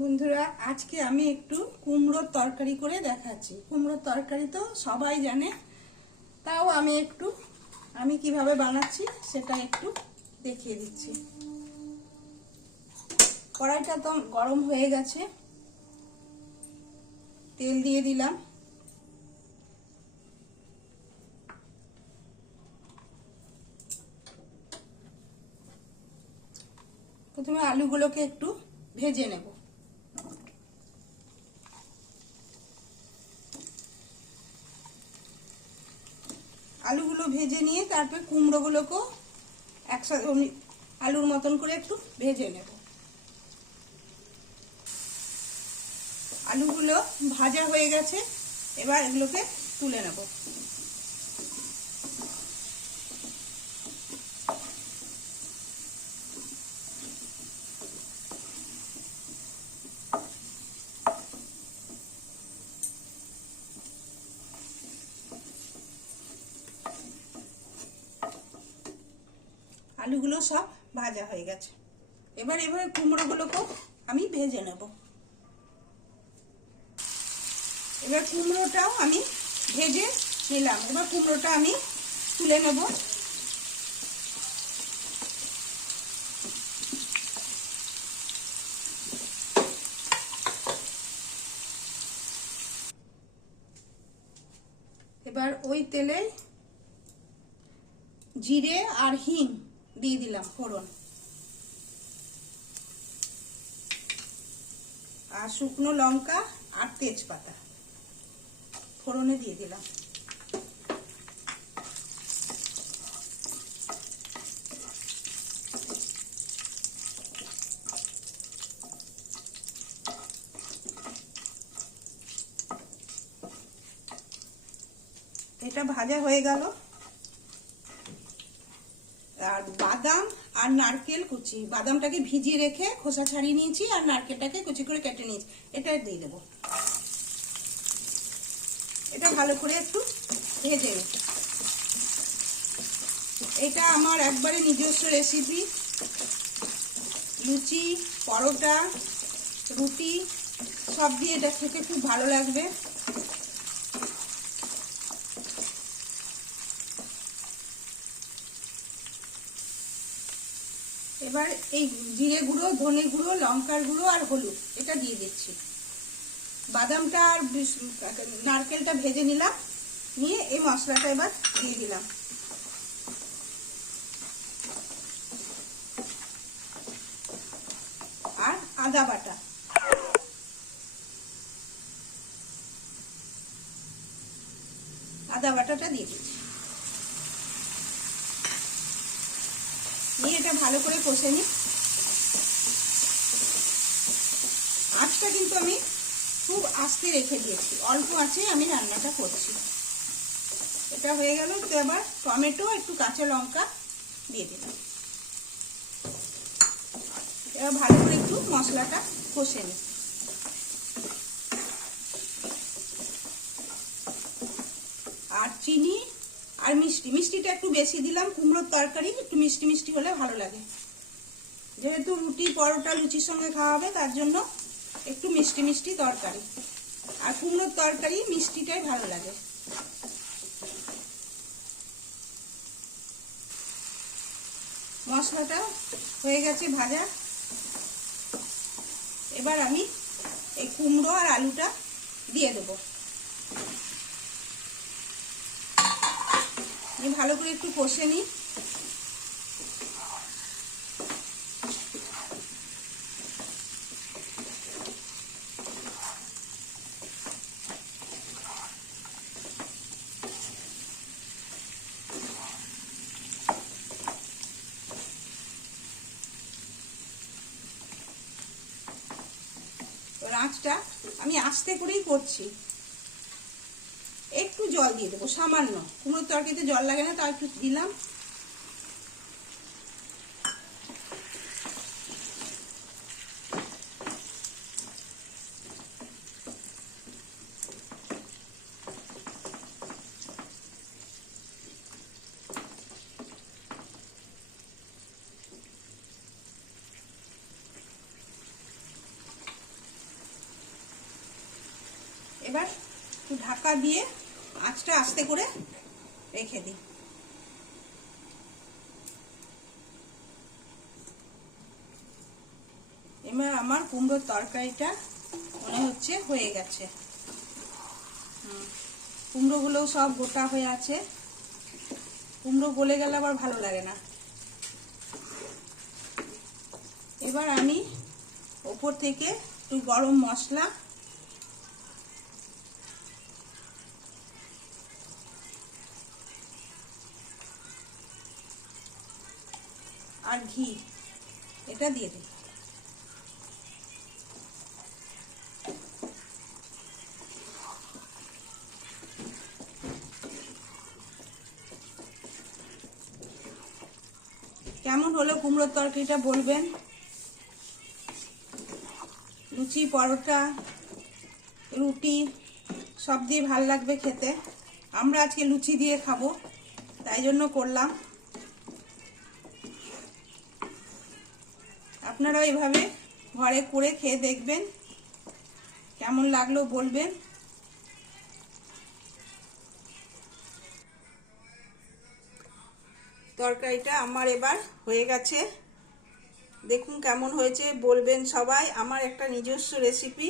বন্ধুরা, আজকে আমি একটু কুমড়োর তরকারি করে দেখাচ্ছি। কুমড়োর তরকারি তো সবাই জানে, তাও আমি কিভাবে বানাচ্ছি সেটা একটু দেখিয়ে দিচ্ছি। কড়াইটা তো গরম হয়ে গেছে, তেল দিয়ে দিলাম। প্রথমে আলুগুলোকে একটু ভেজে নেব। আলুগুলো ভেজে নিয়ে তারপর কুমড়োগুলোকেও একসাথে আলুর মতন করে একটু ভেজে নেব। আলুগুলো ভাজা হয়ে গেছে, এবার এগুলোকে তুলে নেব। আলুগুলো সব ভাজা হয়ে গেছে, এবার কুমড়োগুলোকেও আমি ভেজে নেব। এবার কুমড়োটাও আমি ভেজে নিলাম। এবার কুমড়োটা আমি তুলে নেব। এবার ওই তেলে জিরে আর হিং দিয়ে দিলাম ফোড়ন, আর শুকনো লঙ্কা আর তেজপাতা ফোড়নে দিয়ে দিলাম। এটা ভাজা হয়ে গেল। আর বাদাম আর নারকেল কুচি, বাদামটাকে ভিজিয়ে রেখে খোসা ছাড়িয়ে নিয়েছি, আর নারকেলটাকে কুচি করে কেটে নিয়েছি, এটা দিয়ে দেবো। এটা ভালো করে একটু ভেজে নেব। এটা আমার একবারে নিজস্ব রেসিপি। লুচি, পরোটা, রুটি সব দিয়ে এটা খেতে খুব ভালো লাগবে। এবার এই জিরে গুঁড়ো, ধনে গুঁড়ো, লঙ্কার গুঁড়ো আর হলুদ এটা দিয়ে দিচ্ছি। বাদামটা আর নারকেলটা ভেজে নিলাম, নিয়ে এই মশলাটা এবার দিয়ে দিলাম। আর আদা বাটা, আদা বাটাটা দিয়ে দিচ্ছি। নিয়ে এটা ভালো করে কষে নিই। আঁচটা কিন্তু আমি খুব আস্তে রেখে দিয়েছি, অল্প আঁচে আমি রান্নাটা করছি। এটা হয়ে গেল। তো এবার টমেটো, একটু কাঁচা লঙ্কা দিয়ে দিলাম। এবার ভালো করে একটু মশলাটা কষে নিই। আর চিনি আর মিষ্টিটা একটু বেশি দিলাম। কুমড়োর তরকারি একটু মিষ্টি মিষ্টি হলে ভালো লাগে, যেহেতু রুটি, পরোটা, লুচির সঙ্গে খাওয়া হবে, তার জন্য একটু মিষ্টি মিষ্টি তরকারি। আর কুমড়োর তরকারি মিষ্টিটাই ভালো লাগে। মশলাটা হয়ে গেছে ভাজা। এবার আমি এই কুমড়ো আর আলুটা দিয়ে দেবো। ভালো করে একটু কষে নিই। আঁচটা আমি আস্তে করেই করছি। একটু জল দিয়ে দেবো, সামান্য। কুমড়োর তরকারিতে জল লাগে না, তাও একটু দিলাম। এবার একটু ঢাকা দিয়ে আঁচটা আস্তে করে রেখে দিই। এবার আমার কুমড়োর তরকারিটা মনে হচ্ছে হয়ে গেছে। কুমড়োগুলোও সব গোটা হয়ে আছে। কুমড়ো গলে গেলে আবার ভালো লাগে না। এবার আমি ওপর থেকে একটু গরম মশলা আর ঘি এটা দিয়ে দিই। কেমন হলো কুমড়োর তরকারিটা বলবেন। লুচি, পরোটা, রুটি সব দিয়ে ভাল লাগবে খেতে। আমরা আজকে লুচি দিয়ে খাবো, তাই জন্য করলাম। আপনারাও এইভাবে ঘরে করে খেয়ে দেখবেন, কেমন লাগলো বলবেন। তরকারিটা আমার এবার হয়ে গেছে, দেখুন কেমন হয়েছে বলবেন সবাই। আমার একটা নিজস্ব রেসিপি।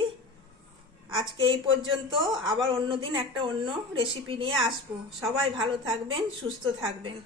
আজকে এই পর্যন্ত, আবার অন্যদিন একটা অন্য রেসিপি নিয়ে আসবো। সবাই ভালো থাকবেন, সুস্থ থাকবেন।